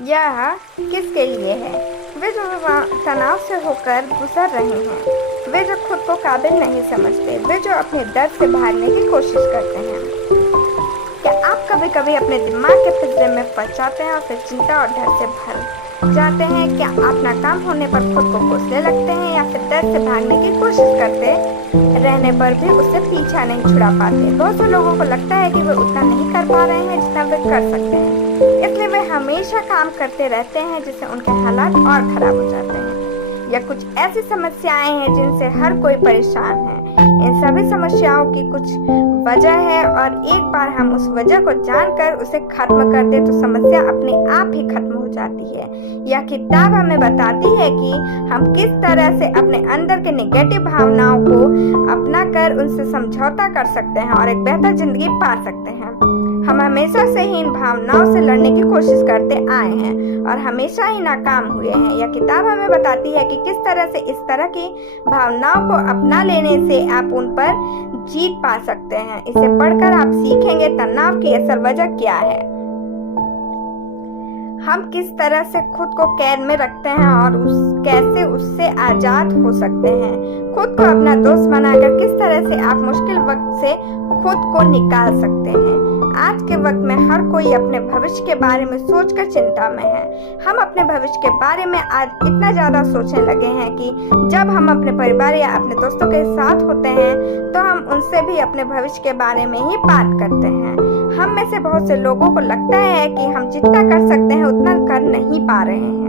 यह किसके लिए है? वे जो तनाव से होकर गुजर रहे हैं, वे जो खुद को काबिल नहीं समझते, वे जो अपने दर्द से भागने की कोशिश करते हैं। क्या आप कभी कभी अपने दिमाग के पिंजरे में फंस जाते हैं और फिर चिंता और डर से भर जाते हैं? क्या आप नाकाम होने पर खुद को कोसने लगते हैं या फिर डर से भागने की कोशिश करते रहने पर भी उससे पीछा नहीं छुड़ा पाते? बहुत से लोगों को लगता है कि वे उतना नहीं कर पा रहे हैं जितना वे कर सकते हैं, इसलिए वे हमेशा काम करते रहते हैं जिससे उनके हालात और खराब हो जाते हैं। यह कुछ ऐसी समस्याएं हैं जिनसे हर कोई परेशान है। इन सभी समस्याओं की कुछ वजह है और एक बार हम उस वजह को जानकर उसे खत्म कर दे तो समस्या अपने आप ही खत्म हो जाती है। यह किताब हमें बताती है कि हम किस तरह से अपने अंदर के नेगेटिव भावनाओं को अपना कर उनसे समझौता कर सकते हैं और एक बेहतर जिंदगी पा सकते हैं। हम हमेशा से ही इन भावनाओं से लड़ने की कोशिश करते आए हैं और हमेशा ही नाकाम हुए हैं। यह किताब हमें बताती है कि किस तरह से इस तरह की भावनाओं को अपना लेने से आप उन पर जीत पा सकते हैं। इसे पढ़कर आप सीखेंगे तनाव की असल वजह क्या है, हम किस तरह से खुद को कैद में रखते हैं और कैसे उससे आजाद हो सकते हैं। खुद को अपना दोस्त बनाकर किस तरह से आप मुश्किल वक्त से खुद को निकाल सकते हैं। आज के वक्त में हर कोई अपने भविष्य के बारे में सोचकर चिंता में है। हम अपने भविष्य के बारे में आज इतना ज्यादा सोचने लगे हैं कि जब हम अपने परिवार या अपने दोस्तों के साथ होते हैं तो हम उनसे भी अपने भविष्य के बारे में ही बात करते हैं। हम में से बहुत से लोगों को लगता है कि हम जितना कर सकते हैं उतना कर नहीं पा रहे हैं।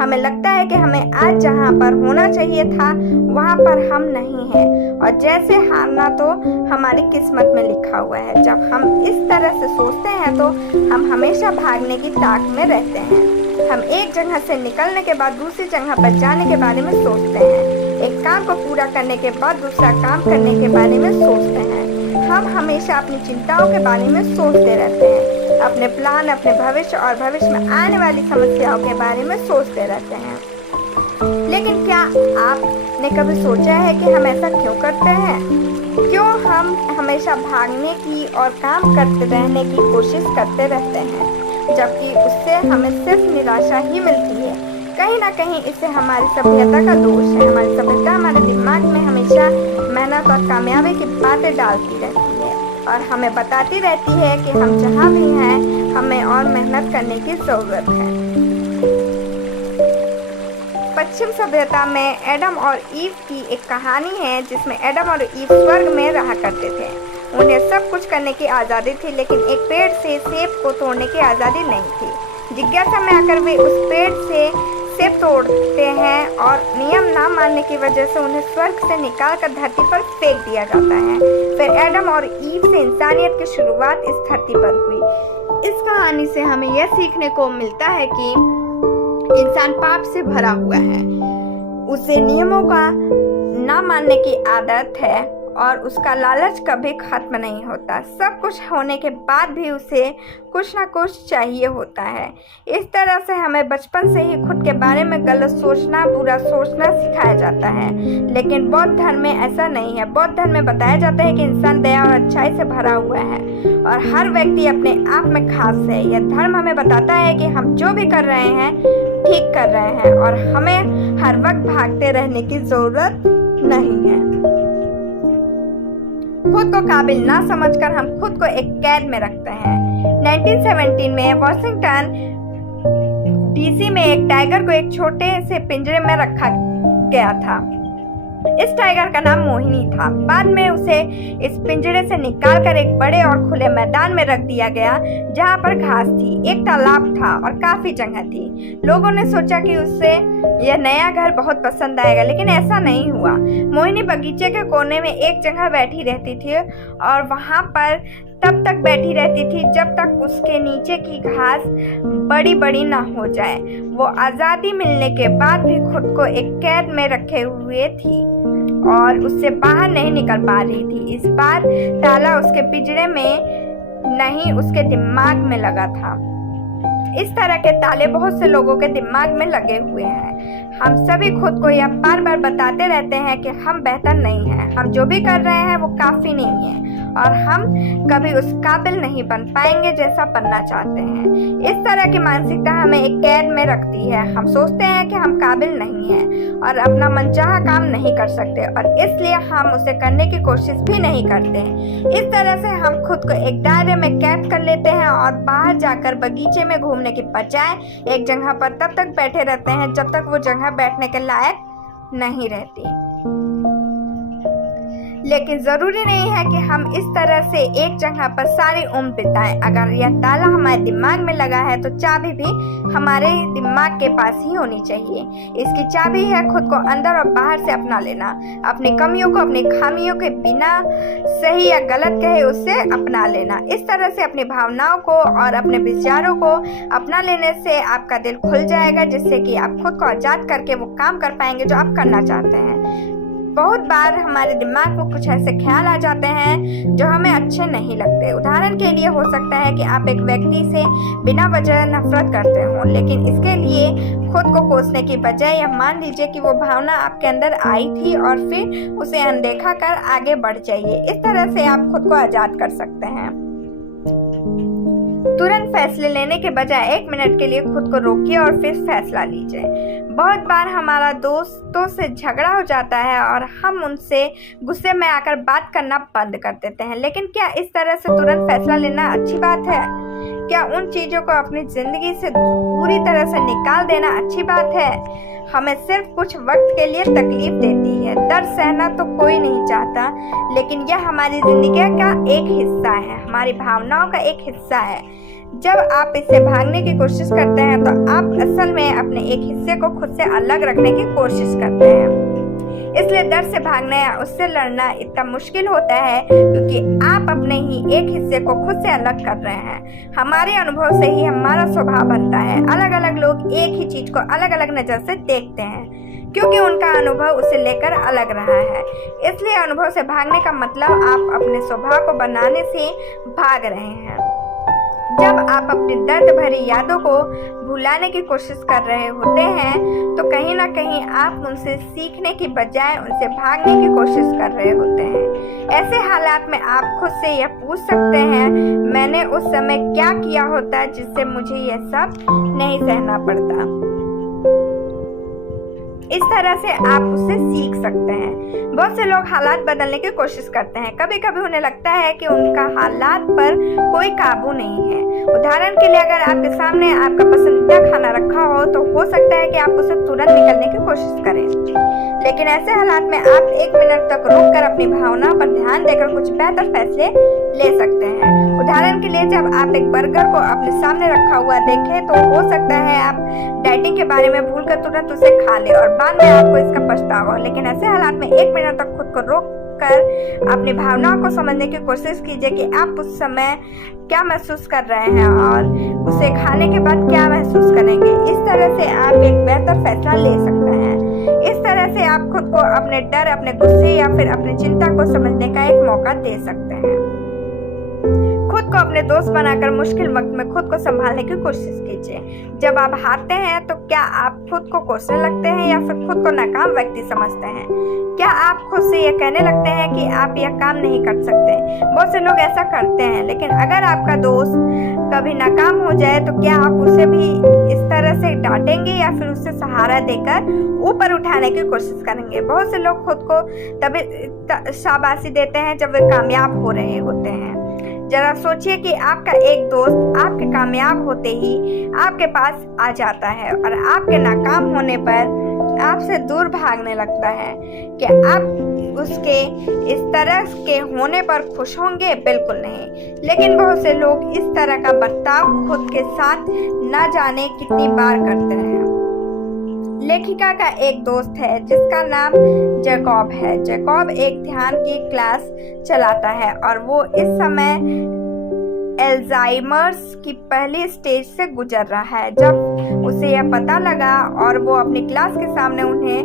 हमें लगता है कि हमें आज जहां पर होना चाहिए था वहां पर हम नहीं हैं और जैसे हारना तो हमारी किस्मत में लिखा हुआ है। जब हम इस तरह से सोचते हैं तो हम हमेशा भागने की ताक में रहते हैं। हम एक जगह से निकलने के बाद दूसरी जगह पर जाने के बारे में सोचते हैं। एक काम को पूरा करने के बाद दूसरा काम करने के बारे में सोचते हैं। हम हमेशा अपनी चिंताओं के बारे में सोचते रहते हैं, अपने प्लान, अपने भविष्य और भविष्य में आने वाली समस्याओं के बारे में सोचते रहते हैं। लेकिन क्या आपने कभी सोचा है कि हम ऐसा क्यों करते हैं? क्यों हम हमेशा भागने की और काम करते रहने की कोशिश करते रहते हैं जबकि उससे हमें सिर्फ निराशा ही मिलती है? कहीं ना कहीं इससे हमारी सभ्यता का दोष है। हमारी सभ्यता हमारे दिमाग में हमेशा मेहनत और कामयाबी की बातें डालती रहती है और हमें बताती रहती है कि हम जहाँ भी हैं हमें और मेहनत करने की जरूरत है। पश्चिम सभ्यता में एडम और ईव की एक कहानी है जिसमें एडम और ईव स्वर्ग में रहा करते थे। उन्हें सब कुछ करने की आज़ादी थी लेकिन एक पेड़ से सेब को तोड़ने की आज़ादी नहीं थी। जिज्ञासा में आकर वे उस पेड़ से सेब तोड़ते हैं और नियम ना मानने की वजह से उन्हें स्वर्ग से निकालकर धरती पर फेंक दिया जाता है। फिर एडम और ईव से इंसानियत की शुरुआत इस धरती पर हुई। इस कहानी से हमें यह सीखने को मिलता है कि इंसान पाप से भरा हुआ है, उसे नियमों का ना मानने की आदत है और उसका लालच कभी खत्म नहीं होता। सब कुछ होने के बाद भी उसे कुछ ना कुछ चाहिए होता है। इस तरह से हमें बचपन से ही खुद के बारे में गलत सोचना, बुरा सोचना सिखाया जाता है। लेकिन बौद्ध धर्म में ऐसा नहीं है। बौद्ध धर्म में बताया जाता है कि इंसान दया और अच्छाई से भरा हुआ है और हर व्यक्ति अपने आप में खास है। यह धर्म हमें बताता है कि हम जो भी कर रहे हैं ठीक कर रहे हैं और हमें हर वक्त भागते रहने की जरूरत नहीं है। खुद को काबिल ना समझकर हम खुद को एक कैद में रखते हैं। 1917 में वाशिंगटन डीसी में एक टाइगर को एक छोटे से पिंजरे में रखा गया था। इस टाइगर का नाम मोहिनी था। बाद में उसे इस पिंजरे से निकालकर एक बड़े और खुले मैदान में रख दिया गया जहां पर घास थी, एक तालाब था और काफी जगह थी। लोगों ने सोचा कि उससे यह नया घर बहुत पसंद आएगा, लेकिन ऐसा नहीं हुआ। मोहिनी बगीचे के कोने में एक जगह बैठी रहती थी और वहां पर तब तक बैठी रहती थी जब तक उसके नीचे की घास बड़ी बड़ी ना हो जाए। वो आज़ादी मिलने के बाद भी खुद को एक कैद में रखे हुए थी और उससे बाहर नहीं निकल पा रही थी। इस बार ताला उसके पिंजरे में नहीं, उसके दिमाग में लगा था। इस तरह के ताले बहुत से लोगों के दिमाग में लगे हुए हैं। हम सभी खुद को यह बार बार बताते रहते हैं कि हम बेहतर नहीं हैं, हम जो भी कर रहे हैं वो काफ़ी नहीं है और हम कभी उस काबिल नहीं बन पाएंगे जैसा बनना चाहते हैं। इस तरह की मानसिकता हमें एक कैद में रखती है। हम सोचते हैं कि हम काबिल नहीं हैं और अपना मनचाहा काम नहीं कर सकते और इसलिए हम उसे करने की कोशिश भी नहीं करते हैं। इस तरह से हम खुद को एक दायरे में कैद कर लेते हैं और बाहर जाकर बगीचे में घूमने की बजाय एक जगह पर तब तक बैठे रहते हैं जब तक वो जगह बैठने के लायक नहीं रहती। लेकिन ज़रूरी नहीं है कि हम इस तरह से एक जगह पर सारी उम्र बिताएं। अगर यह ताला हमारे दिमाग में लगा है तो चाबी भी हमारे दिमाग के पास ही होनी चाहिए। इसकी चाबी है खुद को अंदर और बाहर से अपना लेना, अपनी कमियों को, अपनी खामियों के बिना सही या गलत कहे उससे अपना लेना। इस तरह से अपनी भावनाओं को और अपने विचारों को अपना लेने से आपका दिल खुल जाएगा, जिससे कि आप खुद को आज़ाद करके वो काम कर पाएंगे जो आप करना चाहते हैं। बहुत बार हमारे दिमाग में कुछ ऐसे ख्याल आ जाते हैं जो हमें अच्छे नहीं लगते। उदाहरण के लिए हो सकता है कि आप एक व्यक्ति से बिना वजह नफरत करते हो, लेकिन इसके लिए खुद को कोसने की बजाय यह मान लीजिए कि वो भावना आपके अंदर आई थी और फिर उसे अनदेखा कर आगे बढ़ जाइए। इस तरह से आप खुद को आज़ाद कर सकते हैं। तुरंत फैसले लेने के बजाय 1 मिनट के लिए खुद को रोकिए और फिर फैसला लीजिए। बहुत बार हमारा दोस्तों से झगड़ा हो जाता है और हम उनसे गुस्से में आकर बात करना बंद कर देते हैं, लेकिन क्या इस तरह से तुरंत फैसला लेना अच्छी बात है? क्या उन चीज़ों को अपनी ज़िंदगी से पूरी तरह से निकाल देना अच्छी बात है? हमें सिर्फ कुछ वक्त के लिए तकलीफ देती है। दर्द सहना तो कोई नहीं चाहता, लेकिन यह हमारी ज़िंदगी का एक हिस्सा है, हमारी भावनाओं का एक हिस्सा है। जब आप इससे भागने की कोशिश करते हैं तो आप असल में अपने एक हिस्से को खुद से अलग रखने की कोशिश करते हैं। इसलिए दर्द से भागना या उससे लड़ना इतना मुश्किल होता है क्योंकि आप अपने ही एक हिस्से को खुद से अलग कर रहे हैं। हमारे अनुभव से ही हमारा स्वभाव बनता है। अलग अलग लोग एक ही चीज को अलग अलग नज़र से देखते हैं क्योंकि उनका अनुभव उसे लेकर अलग रहा है। इसलिए अनुभव से भागने का मतलब आप अपने स्वभाव को बनाने से भाग रहे हैं। जब आप अपनी दर्द भरी यादों को भुलाने की कोशिश कर रहे होते हैं तो कहीं ना कहीं आप उनसे सीखने की बजाय उनसे भागने की कोशिश कर रहे होते हैं। ऐसे हालात में आप खुद से यह पूछ सकते हैं, मैंने उस समय क्या किया होता जिससे मुझे यह सब नहीं सहना पड़ता। इस तरह से आप उससे सीख सकते हैं। बहुत से लोग हालात बदलने की कोशिश करते हैं। कभी कभी उन्हें लगता है कि उनका हालात पर कोई काबू नहीं है। उदाहरण के लिए अगर आपके सामने आपका पसंदीदा खाना रखा हो तो हो सकता है कि आप उसे तुरंत निकलने की कोशिश करें, लेकिन ऐसे हालात में आप 1 मिनट तक रुककर अपनी भावना पर ध्यान देकर कुछ बेहतर फैसले ले सकते हैं। उदाहरण के लिए जब आप एक बर्गर को अपने सामने रखा हुआ देखें तो हो सकता है आप डाइटिंग के बारे में भूलकर तुरंत उसे खा लें और बाद में आपको इसका पछतावा हो। लेकिन ऐसे हालात में 1 मिनट तक खुद को रोक कर अपनी भावनाओं को समझने की कोशिश कीजिए कि आप उस समय क्या महसूस कर रहे हैं और उसे खाने के बाद क्या महसूस करेंगे। इस तरह से आप एक बेहतर फैसला ले सकते हैं। इस तरह से आप खुद को अपने डर, अपने गुस्से या फिर अपनी चिंता को समझने का एक मौका दे सकते हैं। खुद को अपने दोस्त बनाकर मुश्किल वक्त में खुद को संभालने की कोशिश कीजिए। जब आप हारते हैं तो क्या आप खुद को कोसने लगते हैं या फिर खुद को नाकाम व्यक्ति समझते हैं? क्या आप खुद से यह कहने लगते हैं कि आप यह काम नहीं कर सकते? बहुत से लोग ऐसा करते हैं, लेकिन अगर आपका दोस्त कभी नाकाम हो जाए तो क्या आप उसे भी इस तरह से डांटेंगे या फिर उससे सहारा देकर ऊपर उठाने की कोशिश करेंगे? बहुत से लोग खुद को तभी शाबाशी देते हैं जब वे कामयाब हो रहे होते हैं। जरा सोचिए कि आपका एक दोस्त आपके कामयाब होते ही आपके पास आ जाता है और आपके नाकाम होने पर आपसे दूर भागने लगता है। क्या आप उसके इस तरह के होने पर खुश होंगे? बिल्कुल नहीं। लेकिन बहुत से लोग इस तरह का बर्ताव खुद के साथ न जाने कितनी बार करते हैं। लेखिका का एक दोस्त है जिसका नाम जैकब है। जैकब एक ध्यान की क्लास चलाता है और वो इस समय एल्जाइमर्स की पहली स्टेज से गुजर रहा है। जब उसे यह पता लगा और वो अपनी क्लास के सामने उन्हें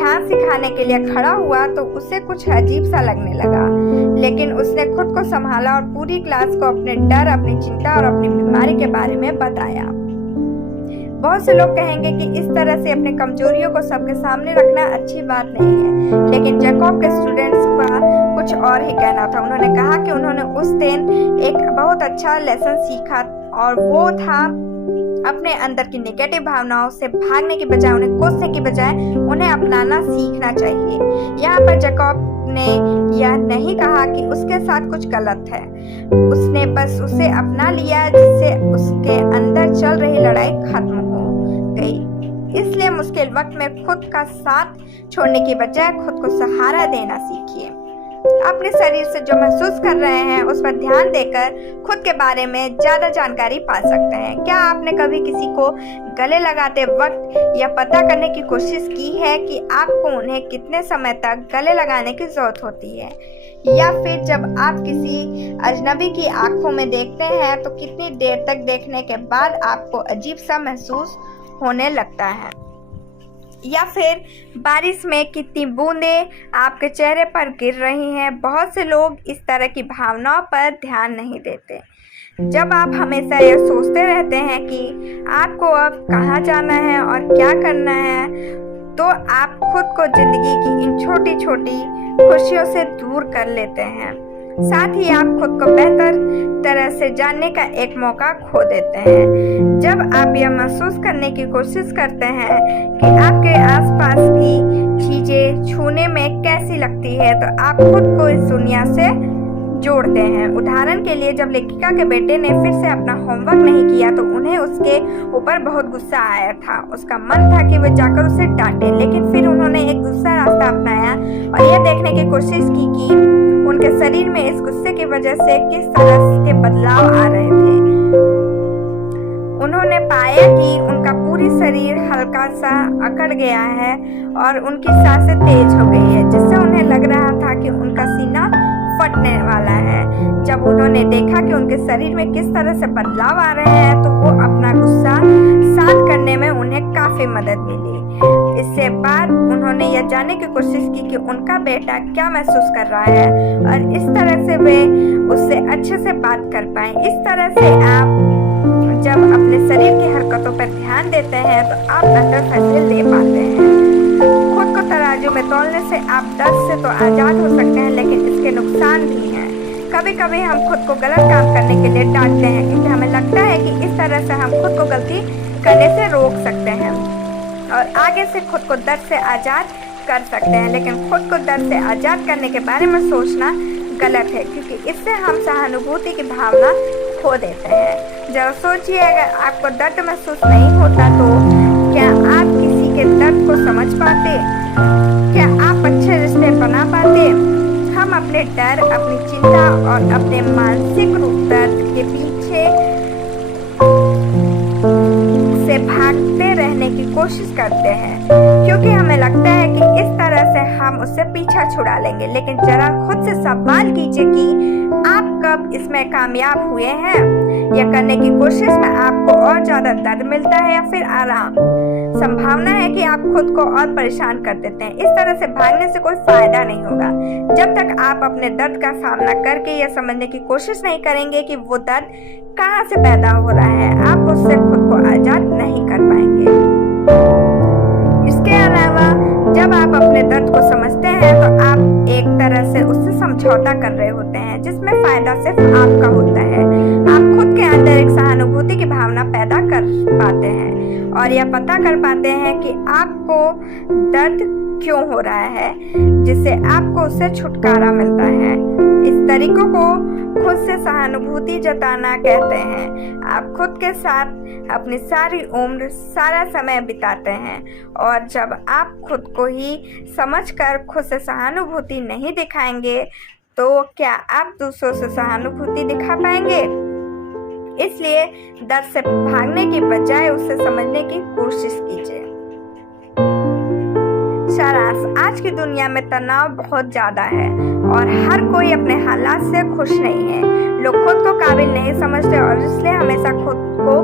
ध्यान सिखाने के लिए खड़ा हुआ तो उसे कुछ अजीब सा लगने लगा, लेकिन उसने खुद को संभाला और पूरी क्लास को अपने डर, अपनी चिंता और अपनी बीमारी के बारे में बताया। बहुत से लोग कहेंगे कि इस तरह से अपने कमजोरियों को सबके सामने रखना अच्छी बात नहीं है, लेकिन जैकब के स्टूडेंट्स का कुछ और ही कहना था। उन्होंने कहा कि उन्होंने उस दिन एक बहुत अच्छा लेसन सीखा और वो था अपने अंदर की नेगेटिव भावनाओं से भागने की बजाय, उन्हें कोसने की बजाय उन्हें अपनाना सीखना चाहिए। यहाँ पर जैकब ने यह नहीं कहा कि उसके साथ कुछ गलत है, उसने बस उसे अपना लिया जिससे उसके अंदर चल रही लड़ाई खत्म हो गई। इसलिए मुश्किल वक्त में खुद का साथ छोड़ने की बजाय खुद को सहारा देना सीखिए। अपने शरीर से जो महसूस कर रहे हैं उस पर ध्यान देकर खुद के बारे में ज्यादा जानकारी पा सकते हैं। क्या आपने कभी किसी को गले लगाते वक्त यह पता करने की कोशिश की है कि आपको उन्हें कितने समय तक गले लगाने की जरूरत होती है, या फिर जब आप किसी अजनबी की आंखों में देखते हैं तो कितनी देर तक देखने के बाद आपको अजीब सा महसूस होने लगता है, या फिर बारिश में कितनी बूंदें आपके चेहरे पर गिर रही हैं। बहुत से लोग इस तरह की भावनाओं पर ध्यान नहीं देते। जब आप हमेशा यह सोचते रहते हैं कि आपको अब कहाँ जाना है और क्या करना है, तो आप खुद को जिंदगी की इन छोटी छोटी खुशियों से दूर कर लेते हैं। साथ ही आप खुद को बेहतर तरह से जानने का एक मौका खो देते हैं। जब आप यह महसूस करने की कोशिश करते हैं कि आपके आसपास की चीजें छूने में कैसी लगती है, तो आप खुद को इस दुनिया से जोड़ते हैं। उदाहरण के लिए, जब लेखिका के बेटे ने फिर से अपना होमवर्क नहीं किया तो उन्हें उसके ऊपर बहुत गुस्सा आया था। उसका मन था कि वे जाकर उसे डांटे, लेकिन फिर उन्होंने एक दूसरा रास्ता अपनाया और यह देखने की कोशिश की कि उनके शरीर में इस गुस्से की वजह से किस तरह के बदलाव आ रहे थे। उन्होंने पाया कि उनका पूरी शरीर हल्का सा अकड़ गया है और उनकी सांसें तेज हो गई है, जिससे उन्हें लग रहा था कि उनका सीना फटने वाला है। जब उन्होंने देखा कि उनके शरीर में किस तरह से बदलाव आ रहे हैं, तो वो अपना गुस्सा शांत करने में उन्हें काफी मदद मिली। इससे बाद उन्होंने यह जानने की कोशिश की कि उनका बेटा क्या महसूस कर रहा है और इस तरह से वे उससे अच्छे से बात कर पाए। इस तरह से आप जब अपने शरीर की हरकतों पर ध्यान देते हैं तो आप बेहतर फैसले ले पाते हैं। खुद को तराजू में तौलने से आप दर्द से तो आजाद हो सकते हैं, लेकिन इसके नुकसान भी हैं। कभी कभी हम खुद को गलत काम करने के लिए डांटते हैं क्योंकि हमें लगता है कि इस तरह से हम खुद को गलती करने से रोक सकते हैं और आगे से खुद को दर्द से आजाद कर सकते हैं। लेकिन खुद को दर्द से आजाद करने के बारे में सोचना गलत है, क्योंकि इससे हम सहानुभूति की भावना खो देते हैं। जब सोचिए, अगर आपको दर्द महसूस नहीं होता तो क्या आप किसी के दर्द को समझ पाते? क्या आप अच्छे रिश्ते बना पाते? हम अपने डर, अपनी चिंता और अपने मानसिक रूप दर्द के पीछे से भागते रहने की कोशिश करते हैं, क्योंकि हमें लगता है कि इस तरह से हम उससे पीछा छुड़ा लेंगे। लेकिन जरा खुद से सवाल कीजिए कि आप कब इसमें कामयाब हुए हैं? यह करने की कोशिश में आपको और ज्यादा दर्द मिलता है या फिर आराम? संभावना है कि आप खुद को और परेशान कर देते हैं। इस तरह से भागने से कोई फायदा नहीं होगा। जब तक आप अपने दर्द का सामना करके यह समझने की कोशिश नहीं करेंगे कि वो दर्द कहाँ से पैदा हो रहा है, आप उससे खुद को आजाद नहीं कर पाएंगे। इसके अलावा जब आप अपने दर्द को समझते हैं तो आप एक तरह से उससे समझौता कर रहे होते हैं, जिसमें फायदा सिर्फ आपका होता है। आप खुद के अंदर एक सहानुभूति की भावना पैदा कर पाते हैं और यह पता कर पाते हैं कि आपको दर्द क्यों हो रहा है, जिससे आपको उससे छुटकारा मिलता है। इस तरीकों को खुद से सहानुभूति जताना कहते हैं। आप खुद के साथ अपनी सारी उम्र, सारा समय बिताते हैं और जब आप खुद को ही समझकर खुद से सहानुभूति नहीं दिखाएंगे तो क्या आप दूसरों से सहानुभूति दिखा पाएंगे? इसलिए दर्द से भागने की बजाय उसे समझने की कोशिश कीजिए। सारांश, आज की दुनिया में तनाव बहुत ज्यादा है और हर कोई अपने हालात से खुश नहीं है। लोग खुद को काबिल नहीं समझते और इसलिए हमेशा खुद को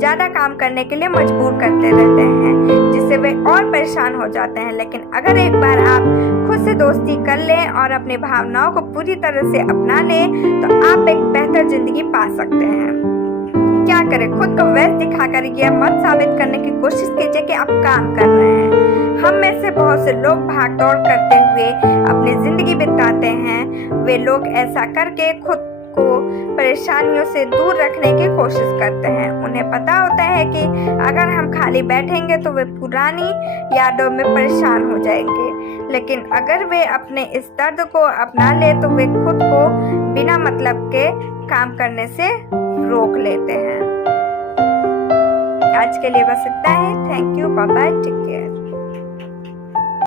ज्यादा काम करने के लिए मजबूर करते रहते हैं, जिससे वे और परेशान हो जाते हैं। लेकिन अगर एक बार आप खुद से दोस्ती कर लें और अपनी भावनाओं को पूरी तरह से अपना लें तो आप एक बेहतर जिंदगी पा सकते हैं। क्या करें? खुद को व्यस्त दिखाकर यह मत साबित करने की कोशिश कीजिए कि आप काम कर रहे हैं। हम में से बहुत से लोग भागदौड़ करते हुए अपनी जिंदगी बिताते हैं। वे लोग ऐसा करके खुद को परेशानियों से दूर रखने की कोशिश करते हैं। उन्हें पता होता है कि अगर हम खाली बैठेंगे तो वे पुरानी यादों में परेशान हो जाएंगे। लेकिन अगर वे अपने इस दर्द को अपना ले तो वे खुद को बिना मतलब के काम करने से रोक लेते हैं। आज के लिए बस इतना ही। Thank you, bye bye, take care.